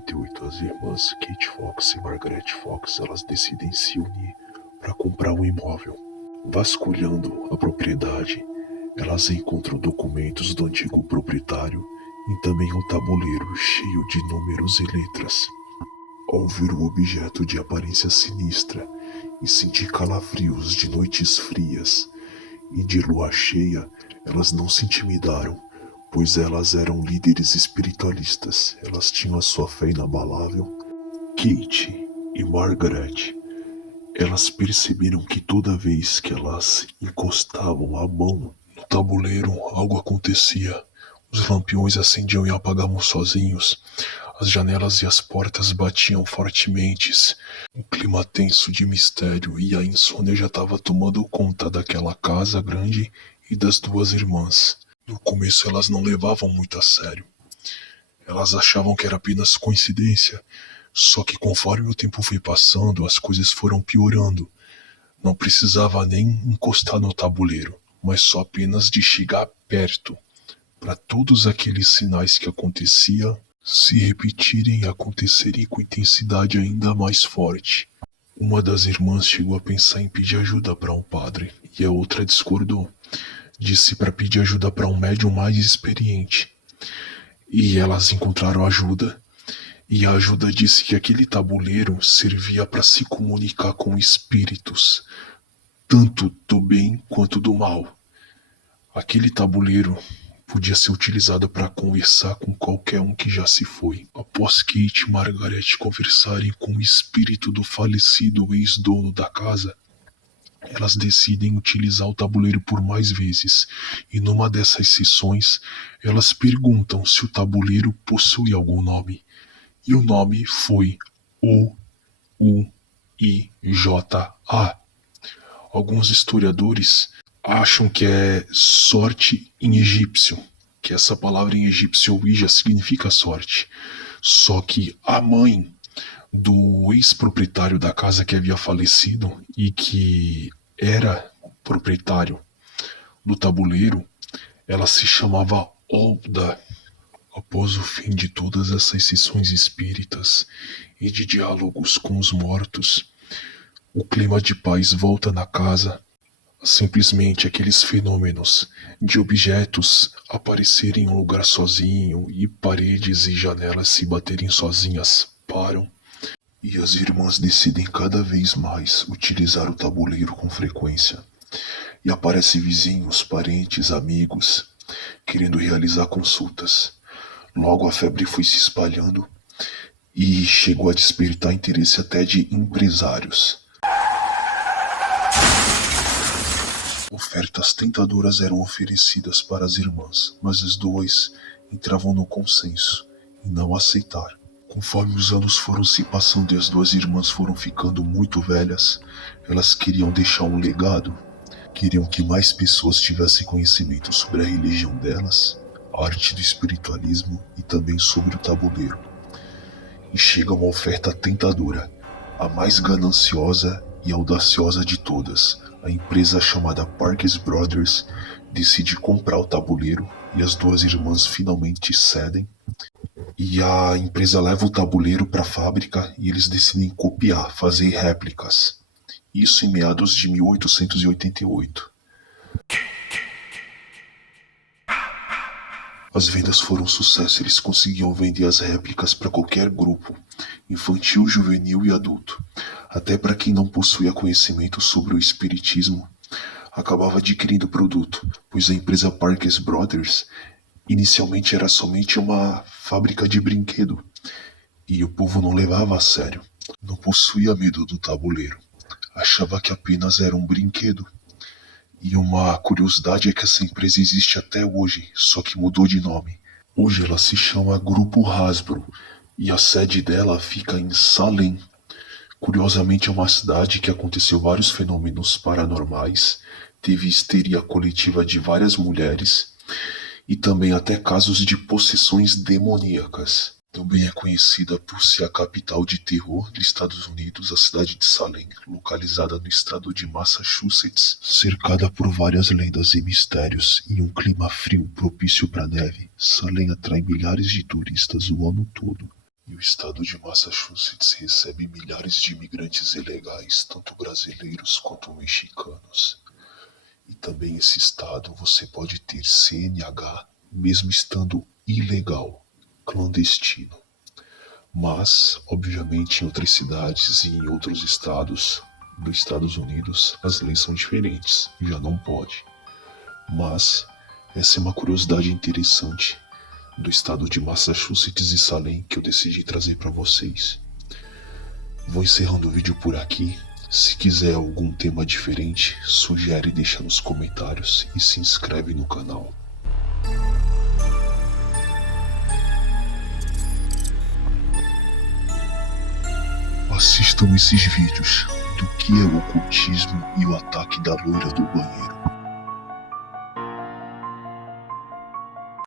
1998, as irmãs Kate Fox e Margaret Fox, elas decidem se unir para comprar um imóvel. Vasculhando a propriedade, elas encontram documentos do antigo proprietário e também um tabuleiro cheio de números e letras. Ao ver o objeto de aparência sinistra e sentir calafrios de noites frias e de lua cheia, elas não se intimidaram, pois elas eram líderes espiritualistas. Elas tinham a sua fé inabalável. Kate e Margaret, elas perceberam que toda vez que elas encostavam a mão no tabuleiro, algo acontecia. Os lampiões acendiam e apagavam sozinhos. As janelas e as portas batiam fortemente. Um clima tenso de mistério, e a insônia já estava tomando conta daquela casa grande e das duas irmãs. No começo elas não levavam muito a sério. Elas achavam que era apenas coincidência. Só que conforme o tempo foi passando, as coisas foram piorando. Não precisava nem encostar no tabuleiro, mas só apenas de chegar perto, para todos aqueles sinais que aconteciam se repetirem e acontecerem com intensidade ainda mais forte. Uma das irmãs chegou a pensar em pedir ajuda para um padre, e a outra discordou. Disse para pedir ajuda para um médium mais experiente. E elas encontraram ajuda, e a ajuda disse que aquele tabuleiro servia para se comunicar com espíritos, tanto do bem quanto do mal. Aquele tabuleiro podia ser utilizado para conversar com qualquer um que já se foi. Após Kate e Margaret conversarem com o espírito do falecido ex-dono da casa, elas decidem utilizar o tabuleiro por mais vezes, e numa dessas sessões, elas perguntam se o tabuleiro possui algum nome. E o nome foi O-U-I-J-A. Alguns historiadores acham que é sorte em egípcio, que essa palavra em egípcio Ouija significa sorte. Só que a mãe do ex-proprietário da casa que havia falecido e que era proprietário do tabuleiro, ela se chamava Olda. Após o fim de todas essas sessões espíritas e de diálogos com os mortos, o clima de paz volta na casa. Simplesmente aqueles fenômenos de objetos aparecerem em um lugar sozinho e paredes e janelas se baterem sozinhas param. E as irmãs decidem cada vez mais utilizar o tabuleiro com frequência. E aparecem vizinhos, parentes, amigos, querendo realizar consultas. Logo a febre foi se espalhando e chegou a despertar interesse até de empresários. Ofertas tentadoras eram oferecidas para as irmãs, mas as duas entravam no consenso em não aceitar. Conforme os anos foram se passando e as duas irmãs foram ficando muito velhas, elas queriam deixar um legado. Queriam que mais pessoas tivessem conhecimento sobre a religião delas, a arte do espiritualismo e também sobre o tabuleiro. E chega uma oferta tentadora, a mais gananciosa e audaciosa de todas. A empresa chamada Parker Brothers decide comprar o tabuleiro e as duas irmãs finalmente cedem. E a empresa leva o tabuleiro para a fábrica e eles decidem copiar, fazer réplicas. Isso em meados de 1888. As vendas foram um sucesso, eles conseguiam vender as réplicas para qualquer grupo, infantil, juvenil e adulto. Até para quem não possuía conhecimento sobre o espiritismo, acabava adquirindo o produto, pois a empresa Parker Brothers inicialmente era somente uma fábrica de brinquedo, e o povo não levava a sério, não possuía medo do tabuleiro, achava que apenas era um brinquedo. E uma curiosidade é que essa empresa existe até hoje, só que mudou de nome. Hoje ela se chama Grupo Hasbro e a sede dela fica em Salem. Curiosamente é uma cidade que aconteceu vários fenômenos paranormais, teve histeria coletiva de várias mulheres e também até casos de possessões demoníacas. Também é conhecida por ser a capital de terror dos Estados Unidos, a cidade de Salem, localizada no estado de Massachusetts, cercada por várias lendas e mistérios e um clima frio propício para neve. Salem atrai milhares de turistas o ano todo. E o estado de Massachusetts recebe milhares de imigrantes ilegais, tanto brasileiros quanto mexicanos. E também esse estado você pode ter CNH mesmo estando ilegal, clandestino. Mas, obviamente, em outras cidades e em outros estados dos Estados Unidos, as leis são diferentes, já não pode. Mas essa é uma curiosidade interessante do estado de Massachusetts e Salem que eu decidi trazer para vocês. Vou encerrando o vídeo por aqui. Se quiser algum tema diferente, sugere e deixa nos comentários e se inscreve no canal. Assistam esses vídeos do que é o ocultismo e o ataque da loira do banheiro.